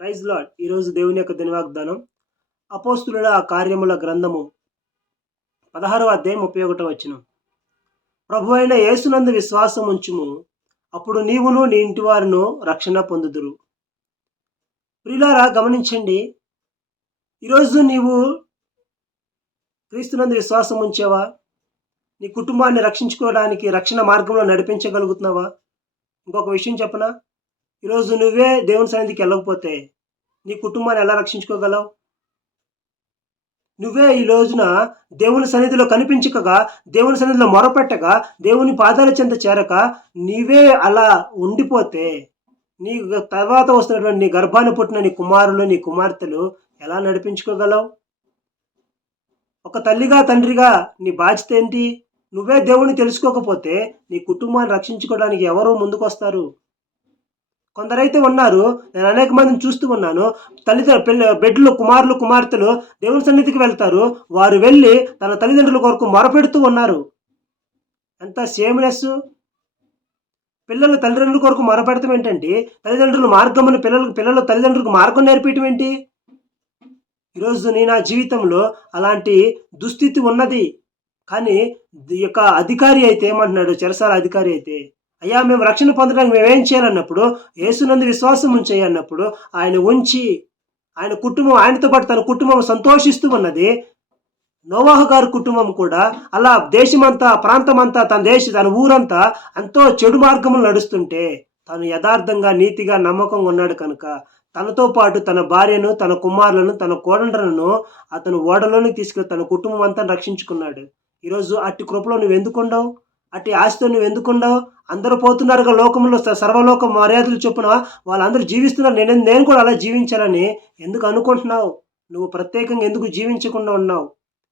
Praise lord. ఈరోజు దేవుని యొక్క దినవాగ్దానం. అపోస్తుల కార్యముల గ్రంథము పదహారవ అధ్యాయం ముప్పై ఒకటో వచ్చిన ప్రభు అయిన యేసునందు విశ్వాసం ఉంచుము అప్పుడు నీవును నీ ఇంటి వారును రక్షణ పొందుదురు. ప్రిలారా గమనించండి. ఈరోజు నీవు క్రీస్తునందు విశ్వాసం ఉంచావా నీ కుటుంబాన్ని రక్షించుకోవడానికి రక్షణ మార్గంలో నడిపించగలుగుతున్నావా? ఇంకొక విషయం చెప్పనా? ఈరోజు నువ్వే దేవుని సన్నిధికి వెళ్ళకపోతే నీ కుటుంబాన్ని ఎలా రక్షించుకోగలవు? నువ్వే ఈ రోజున దేవుని సన్నిధిలో కనిపించకగా దేవుని సన్నిధిలో మొరపెట్టగా దేవుని పాదాల చెంత చేరక నీవే అలా ఉండిపోతే నీ తర్వాత వస్తున్నటువంటి నీ గర్భాన్ని పుట్టిన నీ కుమారులు నీ కుమార్తెలు ఎలా నడిపించుకోగలవు? ఒక తల్లిగా తండ్రిగా నీ బాధ్యత ఏంటి? నువ్వే దేవుని తెలుసుకోకపోతే నీ కుటుంబాన్ని రక్షించుకోవడానికి ఎవరో ముందుకొస్తారు? కొందరైతే ఉన్నారు నేను అనేక మందిని చూస్తూ ఉన్నాను. తల్లిదండ్రులు పిల్ల బిడ్డలు కుమారులు కుమార్తెలు దేవుని సన్నిధికి వెళ్తారు. వారు వెళ్ళి తన తల్లిదండ్రుల కొరకు మొరపెడుతూ ఉన్నారు. ఎంత సేమ్నెస్ పిల్లలు తల్లిదండ్రుల కొరకు మొరపెడతాం ఏంటంటే తల్లిదండ్రులు మార్గమును పిల్లలకు పిల్లలు తల్లిదండ్రులకు మార్గం నేర్పించడం ఏంటి? ఈరోజు నేను నా జీవితంలో అలాంటి దుస్థితి ఉన్నది. కానీ ఈ యొక్క అధికారి అయితే ఏమంటున్నాడు? చెరసాల అధికారి అయితే అయ్యా మేము రక్షణ పొందడానికి మేమేం చేయాలన్నప్పుడు యేసునందు విశ్వాసం ఉంచేయి అన్నప్పుడు ఆయన ఉంచి ఆయన కుటుంబం ఆయనతో పాటు తన కుటుంబం సంతోషిస్తూ ఉన్నది. నోవాహు గారి కుటుంబం కూడా అలా దేశమంతా ప్రాంతమంతా తన దేశ తన ఊరంతా ఎంతో చెడు మార్గములు నడుస్తుంటే తను యథార్థంగా నీతిగా నమ్మకంగా ఉన్నాడు కనుక తనతో పాటు తన భార్యను తన కుమారులను తన కోడండ్రలను అతను ఓడలోనికి తీసుకెళ్ళి తన కుటుంబం అంతా రక్షించుకున్నాడు. ఈరోజు అట్టి కృపలో నువ్వు ఎందుకుండవు అట్టి ఆశతో నువ్వు ఎందుకున్నావు అందరూ పోతున్నారుగా లోకంలో సర్వలోక మర్యాదలు చొప్పున వాళ్ళందరూ జీవిస్తున్నారు. నేను నేను కూడా అలా జీవించాలని ఎందుకు అనుకుంటున్నావు? నువ్వు ప్రత్యేకంగా ఎందుకు జీవించకుండా ఉన్నావు?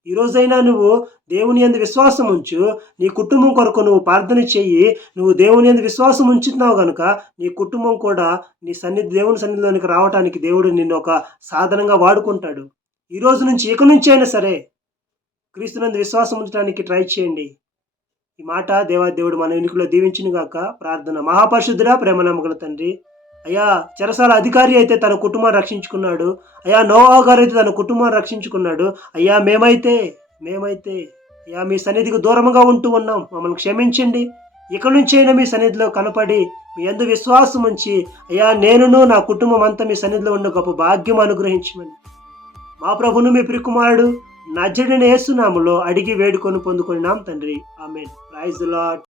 ఈ రోజైనా నువ్వు దేవుని ఎందు విశ్వాసం ఉంచు. నీ కుటుంబం కొరకు నువ్వు ప్రార్థన చెయ్యి. నువ్వు దేవుని ఎందు విశ్వాసం ఉంచుతున్నావు కనుక నీ కుటుంబం కూడా నీ సన్నిధి దేవుని సన్నిధిలోనికి రావడానికి దేవుడు నిన్ను ఒక సాధనంగా వాడుకుంటాడు. ఈ రోజు నుంచి ఇక నుంచి అయినా సరే క్రీస్తునందు విశ్వాసం ఉంచడానికి ట్రై చేయండి. ఈ మాట దేవాదేవుడు మన ఎన్నికలో దీవించిన గాక. ప్రార్థన. మహాపరిశుద్ధుడా ప్రేమ నమ్మకల తండ్రి. అయ్యా చెరసాల అధికారి అయితే తన కుటుంబాన్ని రక్షించుకున్నాడు. అయ్యా నోవా గారు అయితే తన కుటుంబాన్ని రక్షించుకున్నాడు. అయ్యా మేమైతే మేమైతే అయ్యా మీ సన్నిధికి దూరంగా ఉంటూ ఉన్నాం. మమ్మల్ని క్షమించండి. ఇక నుంచైనా మీ సన్నిధిలో కనపడి మీ ఎందు విశ్వాసం ఉంచి అయ్యా నేనును నా కుటుంబం అంతా మీ సన్నిధిలో ఉన్న గొప్ప భాగ్యం అనుగ్రహించమని. మా ప్రభును మీ ప్రికుమారుడు నజడిన యేసునాములో అడిగి వేడుకొని పొందుకున్నాం తండ్రి. Thanks a lot.